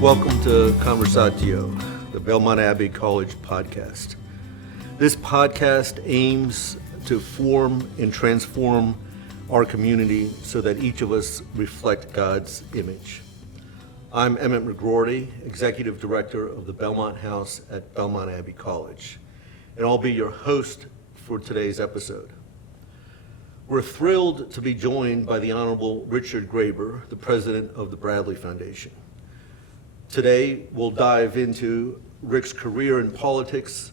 Welcome to Conversatio, the Belmont Abbey College podcast. This podcast aims to form and transform our community so that each of us reflect God's image. I'm Emmett McGroarty, Executive Director of the Belmont House at Belmont Abbey College, and I'll be your host for today's episode. We're thrilled to be joined by the Honorable Richard Graber, the President of the Bradley Foundation. Today, we'll dive into Rick's career in politics,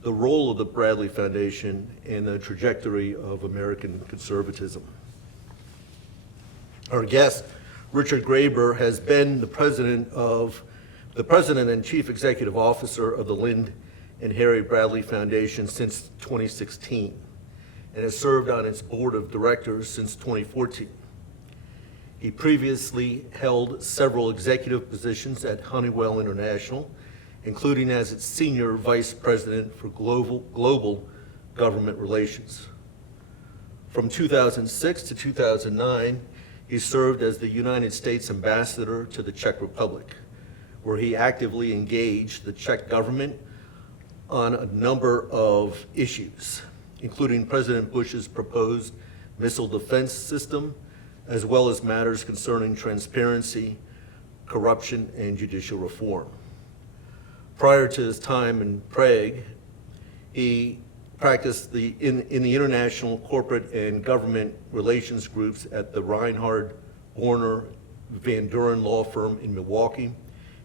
the role of the Bradley Foundation, and the trajectory of American conservatism. Our guest, Richard Graber, has been the president and chief executive officer of the Lynd and Harry Bradley Foundation since 2016, and has served on its board of directors since 2014. He previously held several executive positions at Honeywell International, including as its senior vice president for global government relations. From 2006 to 2009, he served as the United States ambassador to the Czech Republic, where he actively engaged the Czech government on a number of issues, including President Bush's proposed missile defense system, as well as matters concerning transparency, corruption, and judicial reform. Prior to his time in Prague, he practiced in the international corporate and government relations groups at the Reinhard Warner Van Duren law firm in Milwaukee,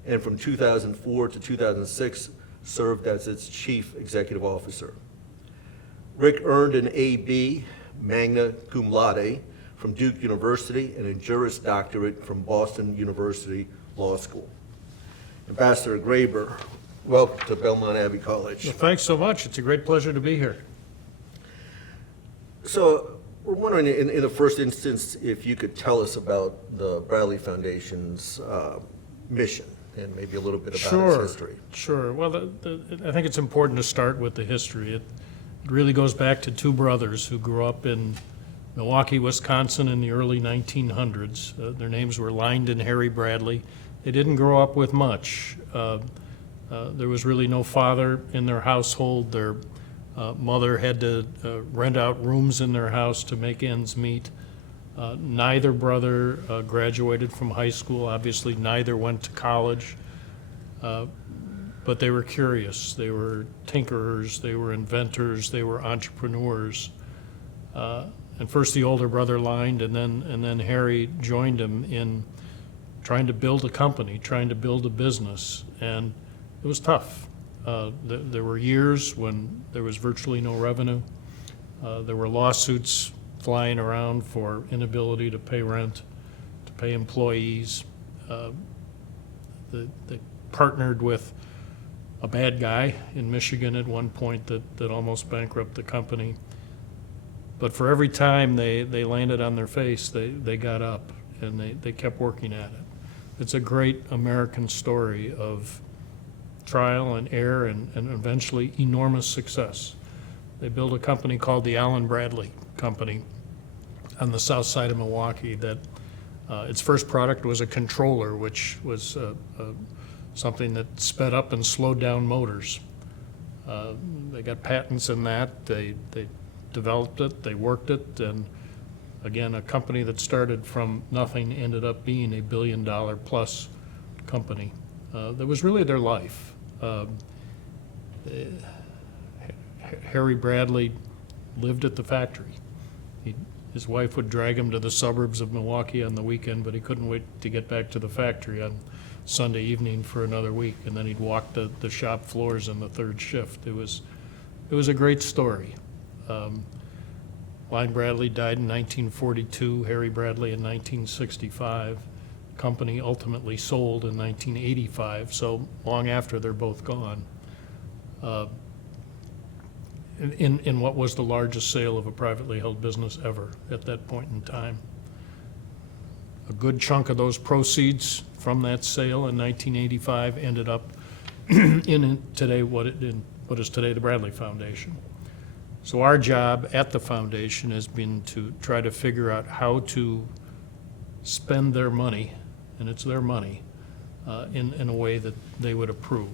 and from 2004 to 2006 served as its chief executive officer. Rick earned an A.B. magna cum laude from Duke University and a Juris Doctorate from Boston University Law School. Ambassador Graber, welcome to Belmont Abbey College. Well, thanks so much. It's a great pleasure to be here. So we're wondering, in the first instance, if you could tell us about the Bradley Foundation's mission and maybe a little bit about its history. Sure. Well, I think it's important to start with the history. It really goes back to two brothers who grew up in Milwaukee, Wisconsin in the early 1900s. Their names were Lynd and Harry Bradley. They didn't grow up with much. There was really no father in their household. Their mother had to rent out rooms in their house to make ends meet. Neither brother graduated from high school. Obviously, neither went to college. But they were curious. They were tinkerers. They were inventors. They were entrepreneurs. And first the older brother Lynd, and then Harry joined him in trying to build a company, trying to build a business, and it was tough. There were years when there was virtually no revenue. There were lawsuits flying around for inability to pay rent, to pay employees. They partnered with a bad guy in Michigan at one point that almost bankrupted the company. But for every time they landed on their face, they got up and they kept working at it. It's a great American story of trial and error and eventually enormous success. They built a company called the Allen Bradley Company on the south side of Milwaukee that its first product was a controller, which was something that sped up and slowed down motors. They got patents in that. They developed it, they worked it, and again, a company that started from nothing ended up being a $1 billion plus company. That was really their life. Harry Bradley lived at the factory. His wife would drag him to the suburbs of Milwaukee on the weekend, but he couldn't wait to get back to the factory on Sunday evening for another week, and then he'd walk the shop floors in the third shift. It was a great story. Lynd Bradley died in 1942, Harry Bradley in 1965. Company ultimately sold in 1985, so long after they're both gone. In what was the largest sale of a privately held business ever at that point in time. A good chunk of those proceeds from that sale in 1985 ended up in today what is today the Bradley Foundation. So our job at the foundation has been to try to figure out how to spend their money, and it's their money, in a way that they would approve.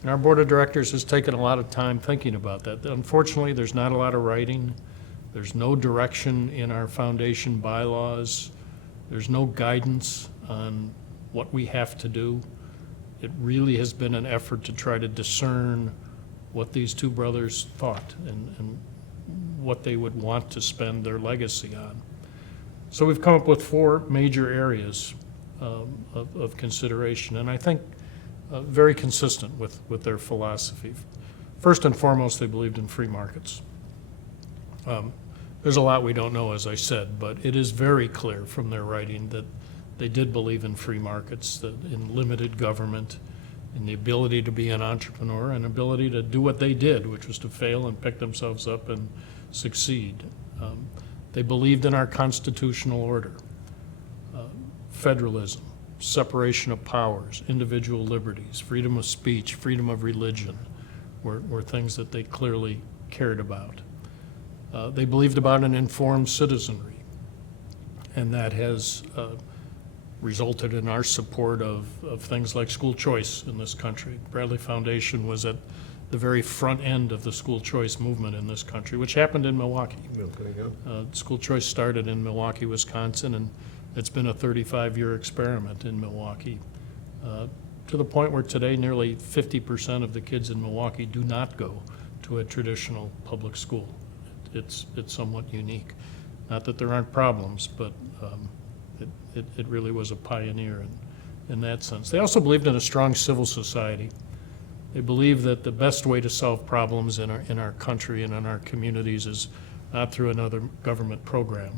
And our board of directors has taken a lot of time thinking about that. Unfortunately, there's not a lot of writing. There's no direction in our foundation bylaws. There's no guidance on what we have to do. It really has been an effort to try to discern what these two brothers thought and what they would want to spend their legacy on. So we've come up with 4 major areas of consideration, and I think very consistent with their philosophy. First and foremost, they believed in free markets. There's a lot we don't know, as I said, but it is very clear from their writing that they did believe in free markets, that in limited government, in the ability to be an entrepreneur, and ability to do what they did, which was to fail and pick themselves up and succeed. They believed in our constitutional order, federalism, separation of powers, individual liberties, freedom of speech, freedom of religion were things that they clearly cared about. They believed about an informed citizenry, and that has resulted in our support of things like school choice in this country. Bradley Foundation was at the very front end of the school choice movement in this country, which happened in Milwaukee. School choice started in Milwaukee, Wisconsin, and it's been a 35-year experiment in Milwaukee, to the point where today nearly 50% of the kids in Milwaukee do not go to a traditional public school. It's somewhat unique. Not that there aren't problems, but it really was a pioneer in that sense. They also believed in a strong civil society. They believe that the best way to solve problems in our country and in our communities is not through another government program,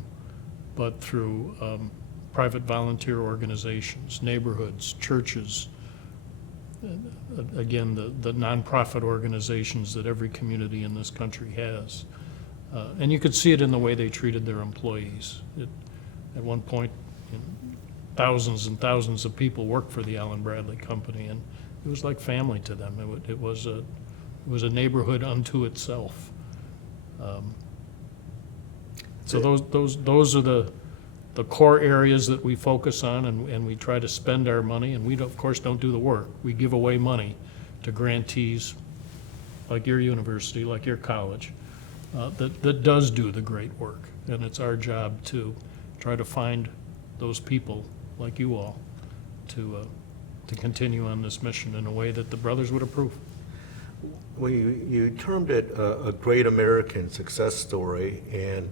but through private volunteer organizations, neighborhoods, churches, again, the nonprofit organizations that every community in this country has. And you could see it in the way they treated their employees. At one point, thousands and thousands of people worked for the Allen Bradley Company, and it was like family to them. It was a neighborhood unto itself. So those are the core areas that we focus on, and we try to spend our money, and we, of course, don't do the work. We give away money to grantees like your university, like your college, that does do the great work. And it's our job to try to find those people like you all to continue on this mission in a way that the brothers would approve. Well, you termed it a great American success story, and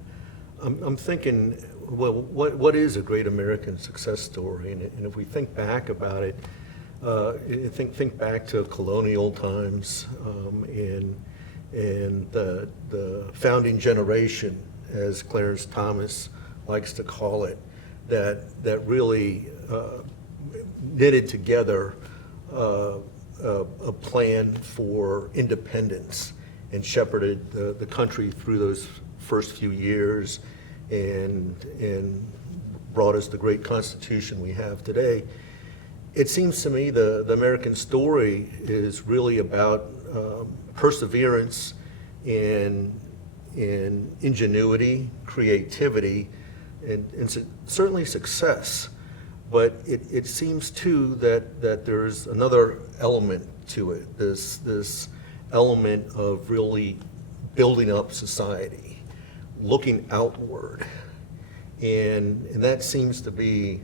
I'm thinking, well, what is a great American success story? And if we think back about it, think back to colonial times and the founding generation, as Clarence Thomas likes to call it, that really knitted together a plan for independence and shepherded the country through those first few years and brought us the great Constitution we have today. It seems to me the American story is really about perseverance and ingenuity, creativity, and certainly success. But it seems too that there's another element to it, this element of really building up society, looking outward. And that seems to be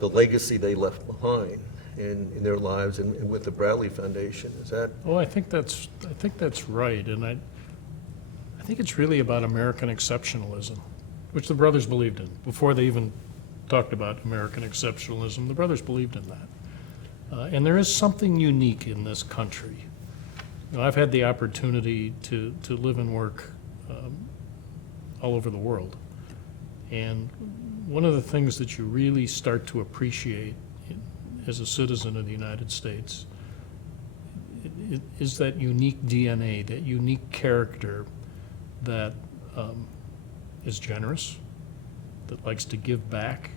the legacy they left behind in their lives and with the Bradley Foundation. Is that? Oh, I think that's right, and I think it's really about American exceptionalism, which the brothers believed in before they even talked about American exceptionalism. The brothers believed in that, and there is something unique in this country. You know, I've had the opportunity to live and work all over the world, and one of the things that you really start to appreciate as a citizen of the United States is that unique DNA, that unique character that is generous, that likes to give back,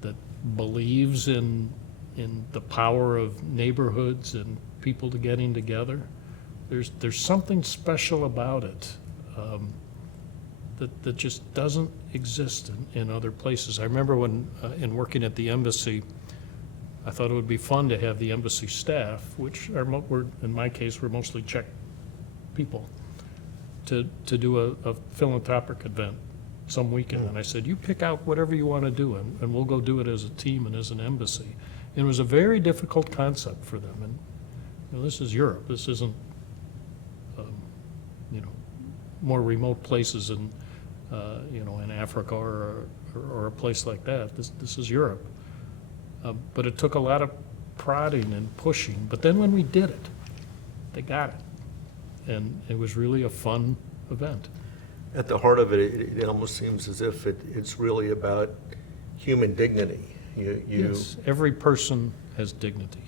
that believes in the power of neighborhoods and people getting together. There's something special about it that just doesn't exist in other places. I remember when in working at the embassy, I thought it would be fun to have the embassy staff, which were, in my case, were mostly Czech people, to do a philanthropic event some weekend. And I said, you pick out whatever you want to do, and we'll go do it as a team and as an embassy. And it was a very difficult concept for them. And this is Europe. This isn't, more remote places in, in Africa or a place like that. This is Europe. But it took a lot of prodding and pushing. But then when we did it, they got it. And it was really a fun event. At the heart of it, it almost seems as if it's really about human dignity. Yes, every person has dignity.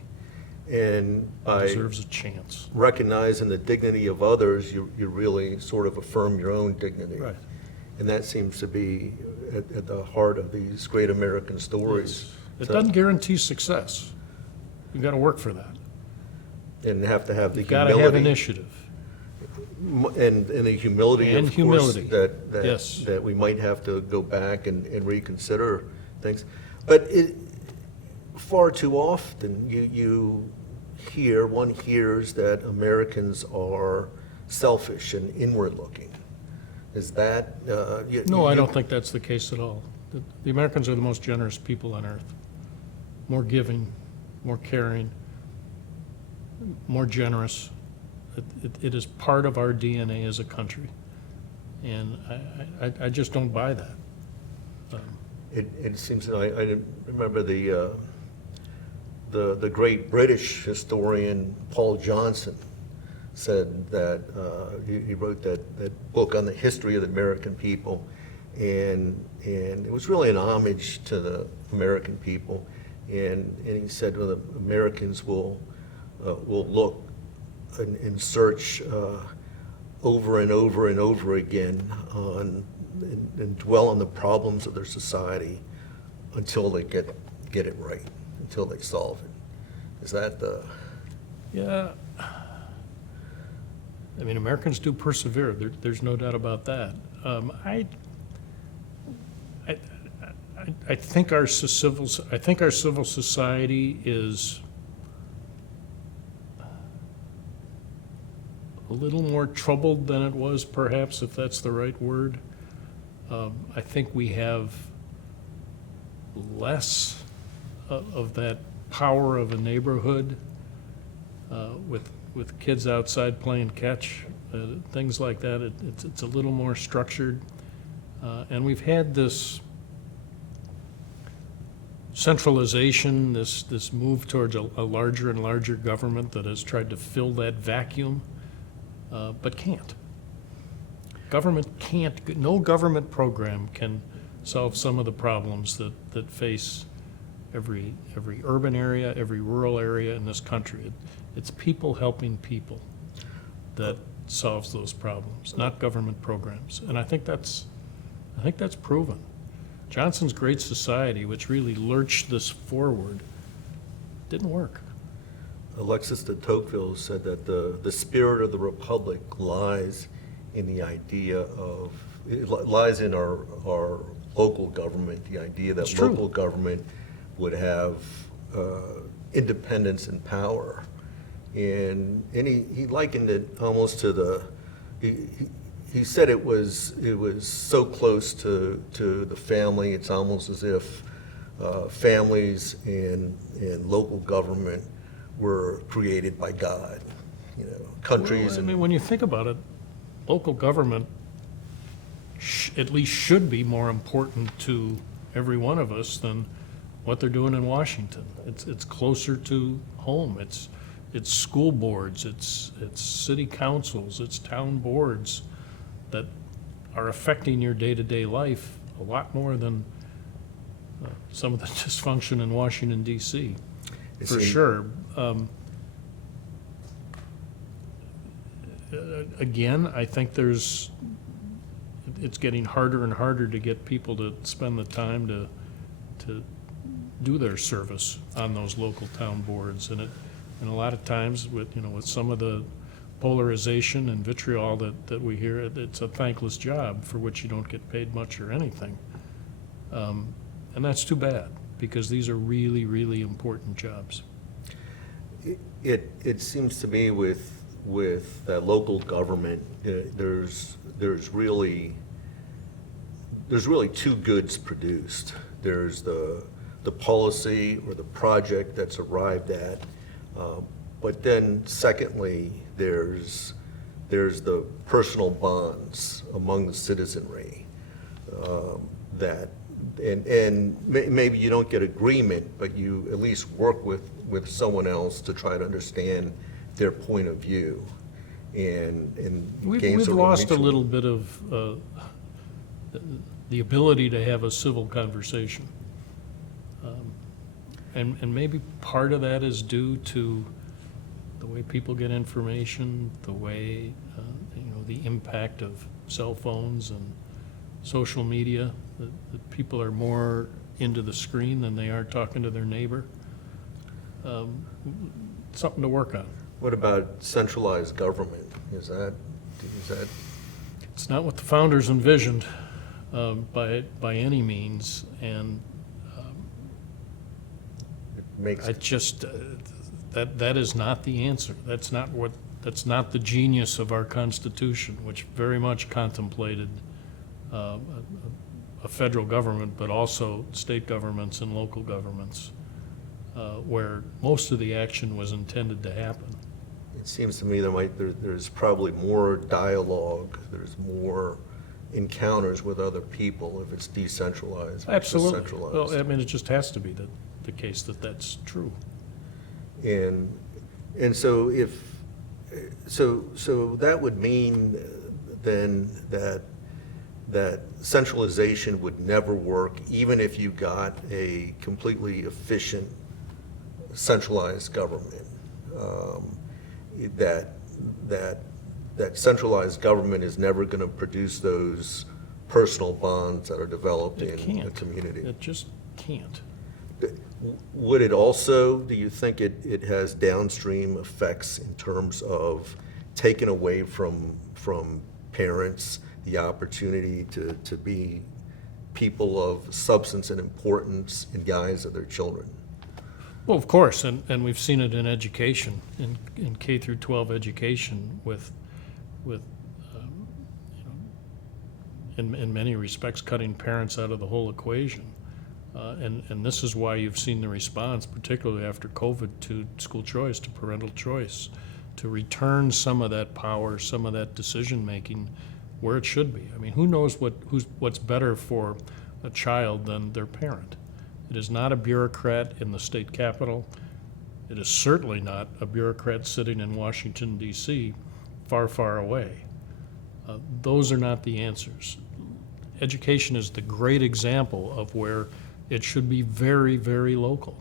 And by deserves a chance. recognizing the dignity of others, you really sort of affirm your own dignity. Right. And that seems to be at the heart of these great American stories. It doesn't guarantee success. You've got to work for that. And have to have the You've got humility. to have initiative. And the humility, And of humility. course, Yes. that we might have to go back and reconsider things. But far too often, one hears that Americans are selfish and inward-looking. Is that? No, I don't think that's the case at all. The Americans are the most generous people on earth. More giving, more caring, more generous. It is part of our DNA as a country. And I just don't buy that. It seems that I remember the great British historian Paul Johnson said that he wrote that book on the history of the American people, and it was really an homage to the American people, and he said, well, the Americans will look and search over and over and over again and dwell on the problems of their society until they get it right, until they solve it. Is that the? Yeah. I mean, Americans do persevere. There's no doubt about that. I think our civil society is a little more troubled than it was, perhaps, if that's the right word. I think we have less of that power of a neighborhood with kids outside playing catch, things like that. It's a little more structured. And we've had this centralization, this move towards a larger and larger government that has tried to fill that vacuum, but can't. Government can't, no government program can solve some of the problems that face every urban area, every rural area in this country. It's people helping people that solves those problems, not government programs. And I think that's proven. Johnson's Great Society, which really lurched this forward, didn't work. Alexis de Tocqueville said that the spirit of the republic lies in the idea of, it lies in our local government, the idea that local government would have independence and power. And he likened it almost to he said it was so close to the family, it's almost as if families and local government were created by God, countries. Well, I mean, when you think about it, local government at least should be more important to every one of us than what they're doing in Washington. It's closer to home. It's school boards, it's city councils, it's town boards that are affecting your day-to-day life a lot more than some of the dysfunction in Washington, D.C., for sure. Again, I think it's getting harder and harder to get people to spend the time to do their service on those local town boards, and a lot of times with some of the polarization and vitriol that we hear, it's a thankless job for which you don't get paid much or anything, and that's too bad because these are really, really important jobs. It seems to me with local government, there's really two goods produced. There's the policy or the project that's arrived at, but then secondly, there's the personal bonds among the citizenry that, and maybe you don't get agreement, but you at least work with someone else to try to understand their point of view and gain We've sort of lost a mutual- little bit of the ability to have a civil conversation. And maybe part of that is due to the way people get information, the way, the impact of cell phones and social media, that people are more into the screen than they are talking to their neighbor. Something to work on. What about centralized government? Is that, It's not what the founders envisioned by any means, and it makes, I just, that is not the answer. That's not the genius of our Constitution, which very much contemplated a federal government, but also state governments and local governments, where most of the action was intended to happen. it seems to me there's probably more dialogue, there's more encounters with other people if it's decentralized versus Absolutely. centralized. Well, I mean, it just has to be the case that that's true. And so so that would mean then that centralization would never work, even if you got a completely efficient centralized government. That centralized government is never going to produce those personal bonds that are developed It in a can't. community. It just can't. Would it also, do you think it has downstream effects in terms of taking away from parents the opportunity to be people of substance and importance in the eyes of their children? Well, of course, and we've seen it in education, in K through 12 education, with in many respects, cutting parents out of the whole equation. And this is why you've seen the response, particularly after COVID, to school choice, to parental choice, to return some of that power, some of that decision-making where it should be. I mean, who knows what's better for a child than their parent? It is not a bureaucrat in the state capitol. It is certainly not a bureaucrat sitting in Washington, D.C., far, far away. Those are not the answers. Education is the great example of where it should be very, very local.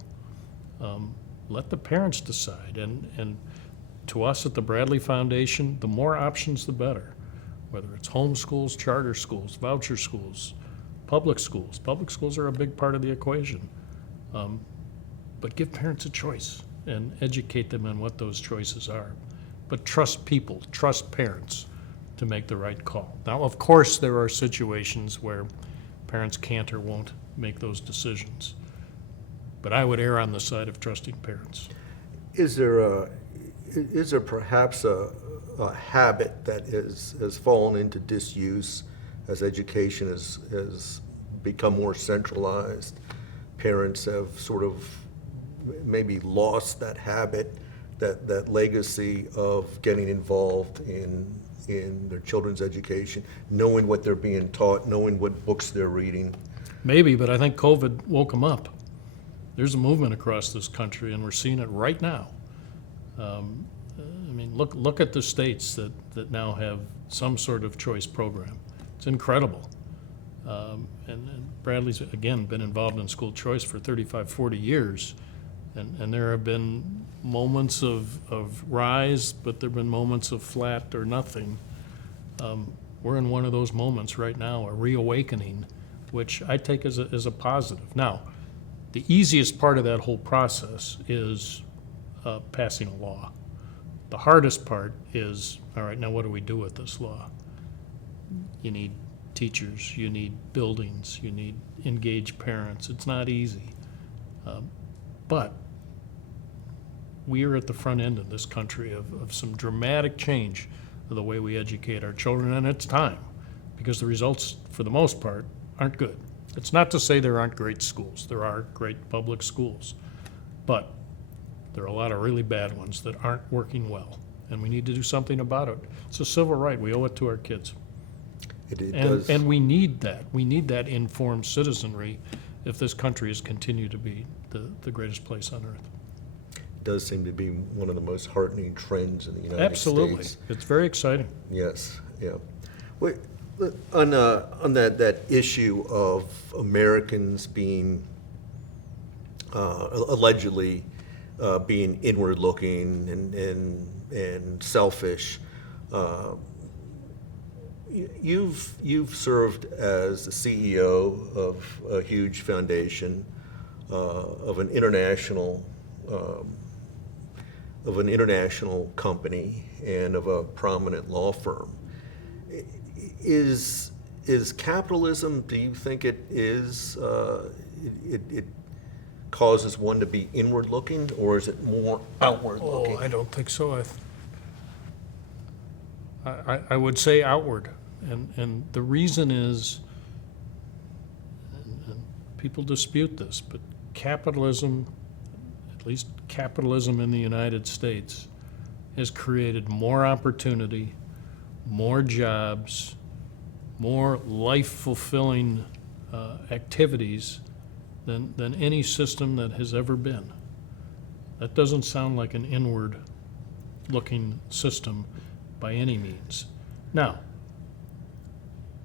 Let the parents decide. And to us at the Bradley Foundation, the more options, the better. Whether it's home schools, charter schools, voucher schools, public schools. Public schools are a big part of the equation. But give parents a choice and educate them on what those choices are. But trust people, trust parents to make the right call. Now, of course, there are situations where parents can't or won't make those decisions. But I would err on the side of trusting parents. Is there perhaps a habit that has fallen into disuse as education has become more centralized? Parents have sort of maybe lost that habit, that legacy of getting involved in their children's education, knowing what they're being taught, knowing what books they're reading. Maybe, but I think COVID woke them up. There's a movement across this country, and we're seeing it right now. I mean, look at the states that now have some sort of choice program. It's incredible. And Bradley's, again, been involved in school choice for 35, 40 years. And there have been moments of rise, but there have been moments of flat or nothing. We're in one of those moments right now, a reawakening, which I take as a positive. Now, the easiest part of that whole process is passing a law. The hardest part is, all right, now what do we do with this law? You need teachers, you need buildings, you need engaged parents. It's not easy. But we are at the front end in this country of some dramatic change of the way we educate our children, and it's time, because the results, for the most part, aren't good. It's not to say there aren't great schools. There are great public schools. But there are a lot of really bad ones that aren't working well, and we need to do something about it. It's a civil right. We owe it to our kids. It And, does. and we need that. We need that informed citizenry if this country is continued to be the greatest place on earth. Does seem to be one of the most heartening trends in the United Absolutely. States. It's very exciting. Yes, yeah. Wait, on that issue of Americans being allegedly being inward-looking and selfish, you've served as the CEO of a huge foundation of an international company and of a prominent law firm. Is capitalism, do you think it is, it causes one to be inward-looking, or is it more outward-looking? Oh, I don't think so. I would say outward. And the reason is, and people dispute this, but capitalism, at least capitalism in the United States, has created more opportunity, more jobs, more life-fulfilling activities than any system that has ever been. That doesn't sound like an inward-looking system by any means. Now,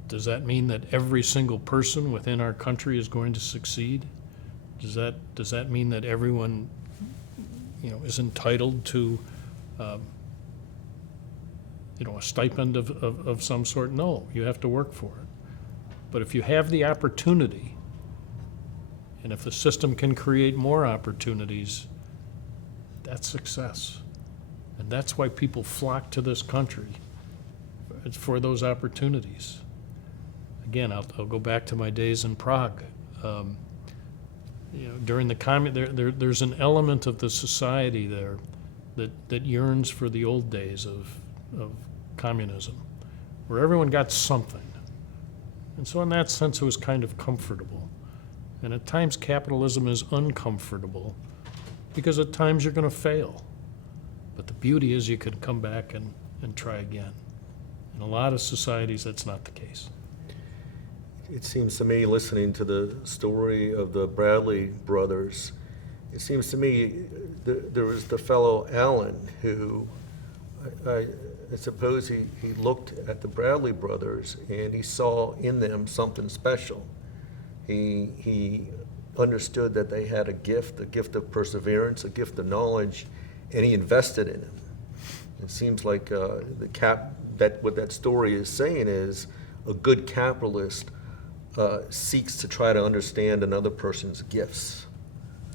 does that mean that every single person within our country is going to succeed? Does that mean that everyone, is entitled to, a stipend of some sort? No, you have to work for it. But if you have the opportunity, and if the system can create more opportunities, that's success. And that's why people flock to this country. It's for those opportunities. Again, I'll go back to my days in Prague. During the there's an element of the society there that yearns for the old days of communism, where everyone got something. And so in that sense, it was kind of comfortable. And at times, capitalism is uncomfortable, because at times you're going to fail. But the beauty is you can come back and try again. In a lot of societies, that's not the case. It seems to me, listening to the story of the Bradley brothers, it seems to me there was the fellow Allen who, I suppose he looked at the Bradley brothers and he saw in them something special. He understood that they had a gift of perseverance, a gift of knowledge, and he invested in them. It seems like what that story is saying is a good capitalist seeks to try to understand another person's gifts.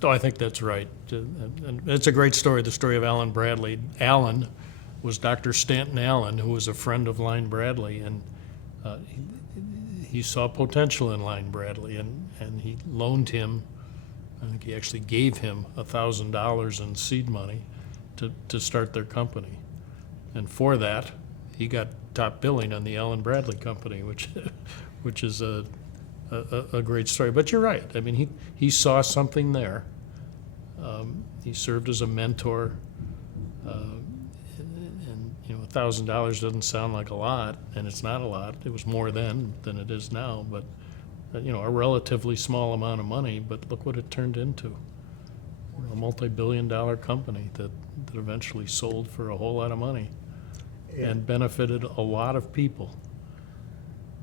Oh, I think that's right. And it's a great story, the story of Allen Bradley. Allen was Dr. Stanton Allen, who was a friend of Line Bradley, and he saw potential in Line Bradley, and he loaned him, I think he actually gave him $1,000 in seed money to start their company. And for that, he got top billing on the Allen Bradley Company, which is a great story. But you're right. I mean, he saw something there. He served as a mentor, and $1,000 doesn't sound like a lot, and it's not a lot. It was more then than it is now, but a relatively small amount of money. But look what it turned into. A multi-billion-dollar company that eventually sold for a whole lot of money and benefited a lot of people.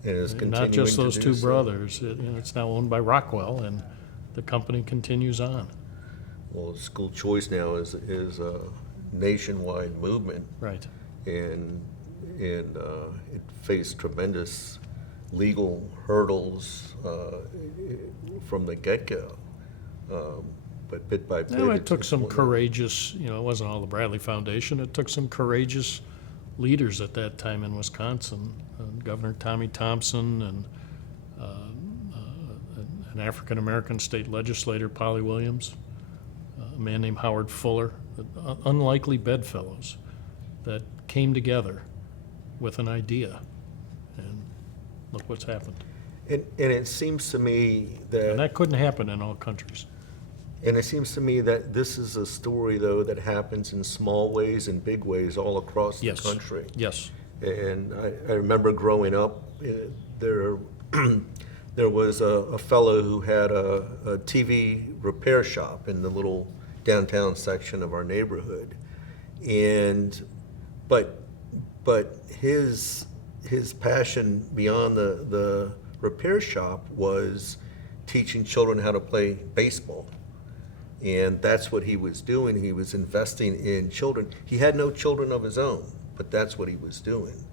And is continuing Not just to those do two so. brothers. It's now owned by Rockwell, and the company continues on. Well, school choice now is a nationwide movement, Right. and it faced tremendous legal hurdles from the get-go. But bit by bit, It took it's some one- courageous, it wasn't all the Bradley Foundation. It took some courageous leaders at that time in Wisconsin, Governor Tommy Thompson an African-American state legislator, Polly Williams, a man named Howard Fuller, unlikely bedfellows that came together with an idea. And look what's happened. And it seems to me And that couldn't happen in all countries. And it seems to me that this is a story, though, that happens in small ways and big ways all across the Yes. country. Yes. And I remember growing up, there was a fellow who had a TV repair shop in the little downtown section of our neighborhood. But his passion beyond the repair shop was teaching children how to play baseball. And that's what he was doing. He was investing in children. He had no children of his own, but that's what he was doing.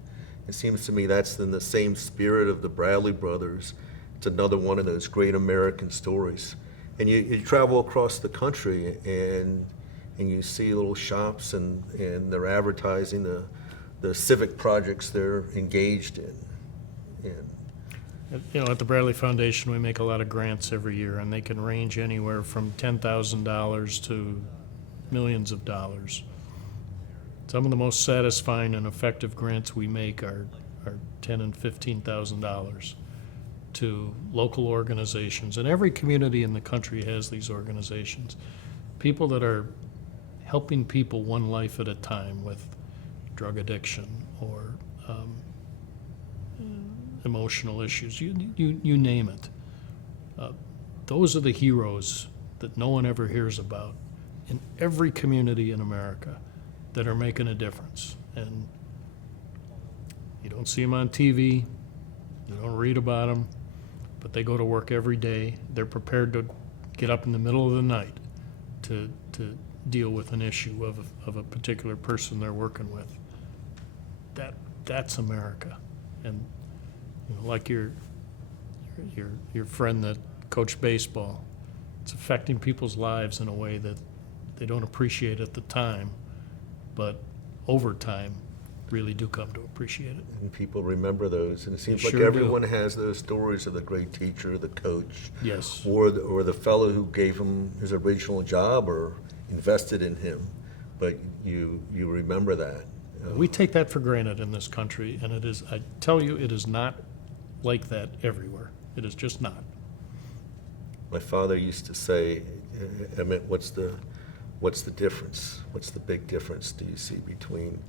It seems to me that's in the same spirit of the Bradley brothers. It's another one of those great American stories. And you travel across the country and you see little shops and they're advertising the civic projects they're engaged in. And You know, at the Bradley Foundation, we make a lot of grants every year, and they can range anywhere from $10,000 to millions of dollars. Some of the most satisfying and effective grants we make are $10,000 and $15,000 to local organizations. And every community in the country has these organizations. People that are helping people one life at a time with drug addiction or emotional issues, you name it. Those are the heroes that no one ever hears about in every community in America that are making a difference. And you don't see them on TV, you don't read about them, but they go to work every day. They're prepared to get up in the middle of the night to deal with an issue of a particular person they're working with. That's America. And you know, like your friend that coached baseball, it's affecting people's lives in a way that they don't appreciate at the time, but over time really do come to appreciate it. And people remember those, and it seems like sure do. everyone has those stories of the great teacher, the coach, Yes. or the fellow who gave him his original job or invested in him. But you remember that. We take that for granted in this country, and it is, I tell you, it is not like that everywhere. It is just not. My father used to say, Emmett, what's the difference? What's the big difference do you see between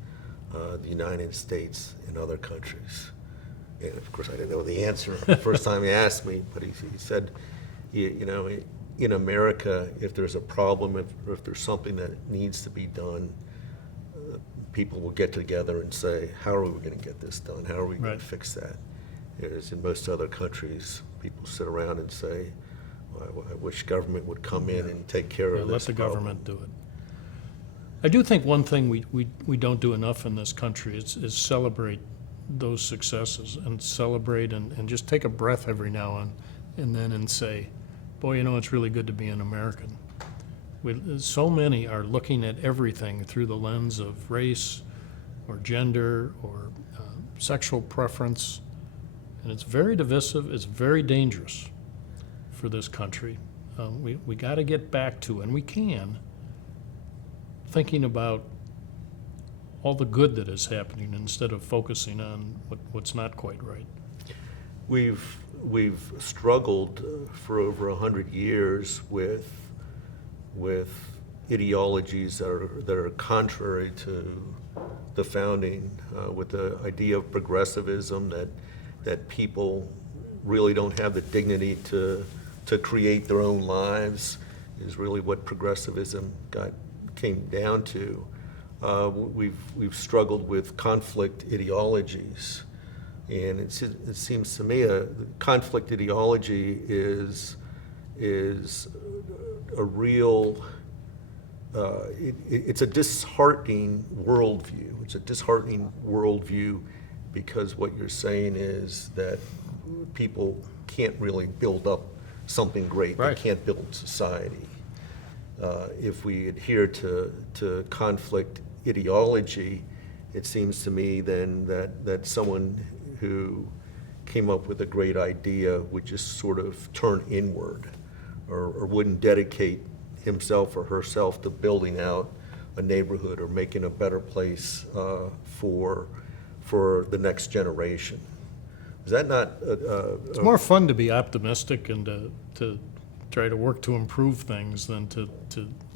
the United States and other countries? And of course, I didn't know the answer the first time he asked me, but he said, you know, in America, if there's a problem, if there's something that needs to be done, people will get together and say, how are we going to get this done? How are we going Right. to fix that? Whereas in most other countries, people sit around and say, well, I wish government would come in and take care of Let this the problem. government do it. I do think one thing we don't do enough in this country is celebrate those successes and celebrate and just take a breath every now and then and say, boy, you know, it's really good to be an American. So many are looking at everything through the lens of race or gender or sexual preference, and it's very divisive, it's very dangerous for this country. We got to get back to, and we can, thinking about all the good that is happening instead of focusing on what's not quite right. We've struggled for over 100 years with ideologies that are contrary to the founding, with the idea of progressivism, that people really don't have the dignity to create their own lives, is really what progressivism came down to. We've struggled with conflict ideologies, and it seems to me a conflict ideology is a real, it's a disheartening worldview. It's a disheartening worldview because what you're saying is that people can't really build up something great. Right. They can't build society. If we adhere to conflict ideology, it seems to me then that someone who came up with a great idea would just sort of turn inward, or wouldn't dedicate himself or herself to building out a neighborhood or making a better place for the next generation. Is that not? It's more fun to be optimistic and to try to work to improve things than to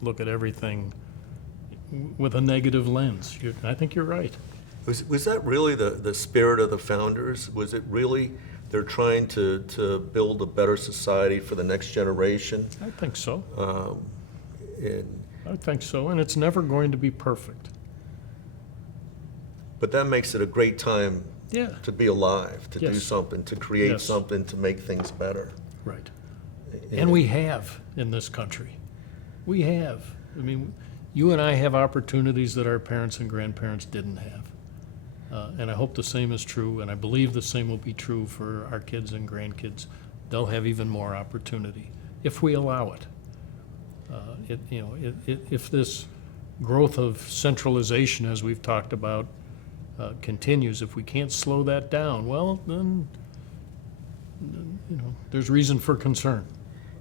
look at everything with a negative lens. I think you're right. Was that really the spirit of the founders? Was it really they're trying to build a better society for the next generation? I think so. And I think so, and it's never going to be perfect. But that makes it a great time Yeah. to be alive, to do Yes. something, to create Yes. something, to make things better. Right. And we have in this country. We have. I mean, you and I have opportunities that our parents and grandparents didn't have. And I hope the same is true, and I believe the same will be true for our kids and grandkids. They'll have even more opportunity if we allow it. If this growth of centralization, as we've talked about, continues, if we can't slow that down, well, then, there's reason for concern.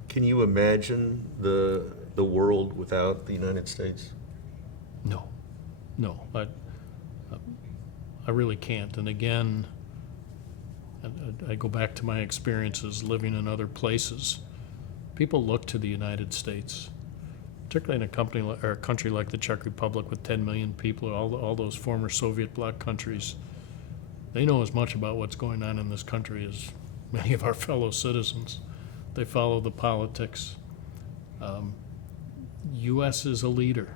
Can you imagine the world without the United States? No, I really can't. And again, I go back to my experiences living in other places. People look to the United States, particularly in a country like the Czech Republic with 10 million people, all those former Soviet bloc countries. They know as much about what's going on in this country as many of our fellow citizens. They follow the politics. U.S. is a leader.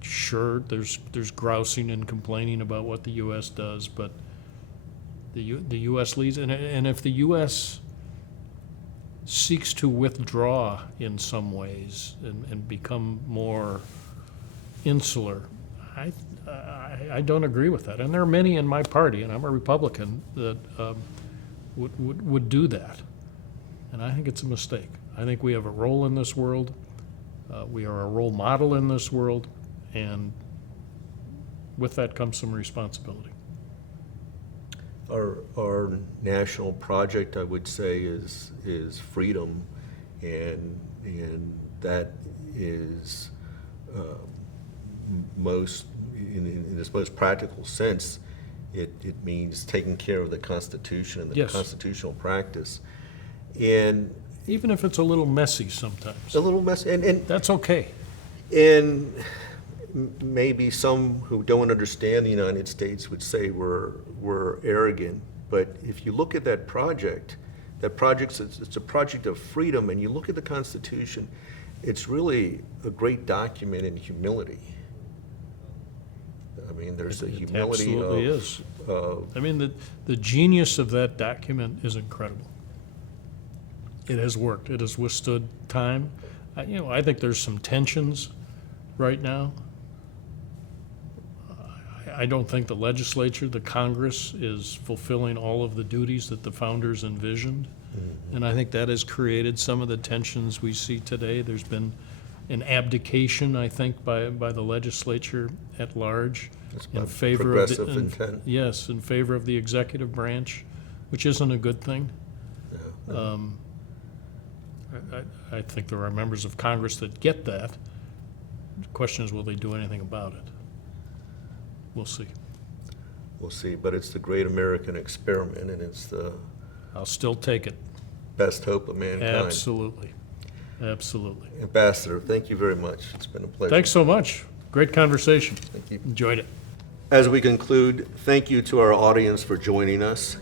Sure, there's grousing and complaining about what the U.S. does, but the U.S. leads, and if the U.S. seeks to withdraw in some ways and become more insular, I don't agree with that. And there are many in my party, and I'm a Republican, that would do that. And I think it's a mistake. I think we have a role in this world. We are a role model in this world, and with that comes some responsibility. Our national project, I would say, is freedom, and that is most, in its most practical sense, it means taking care of the Constitution and the Yes. constitutional practice. And Even if it's a little messy sometimes. a little mess, and That's okay. maybe some who don't understand the United States would say we're arrogant, but if you look at that project, it's a project of freedom, and you look at the Constitution, it's really a great document in humility. I mean, there's a It humility absolutely is. I mean, the genius of that document is incredible. It has worked. It has withstood time. I think there's some tensions right now. I don't think the legislature, the Congress, is fulfilling all of the duties that the founders envisioned. And I think that has created some of the tensions we see today. There's been an abdication, I think, by the legislature at large It's in by favor of progressive intent. Yes, in favor of the executive branch, which isn't a good thing. Yeah. I think there are members of Congress that get that. The question is, will they do anything about it? We'll see. We'll see, but it's the great American experiment, and it's the I'll still take it. best hope of mankind. Absolutely. Absolutely. Ambassador, thank you very much. It's been a pleasure. Thanks so much. Great conversation. Thank you. Enjoyed it. As we conclude, thank you to our audience for joining us.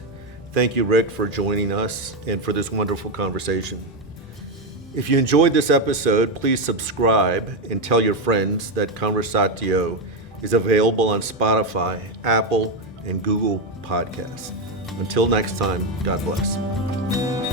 Thank you, Rick, for joining us and for this wonderful conversation. If you enjoyed this episode, please subscribe and tell your friends that Conversatio is available on Spotify, Apple, and Google Podcasts. Until next time, God bless.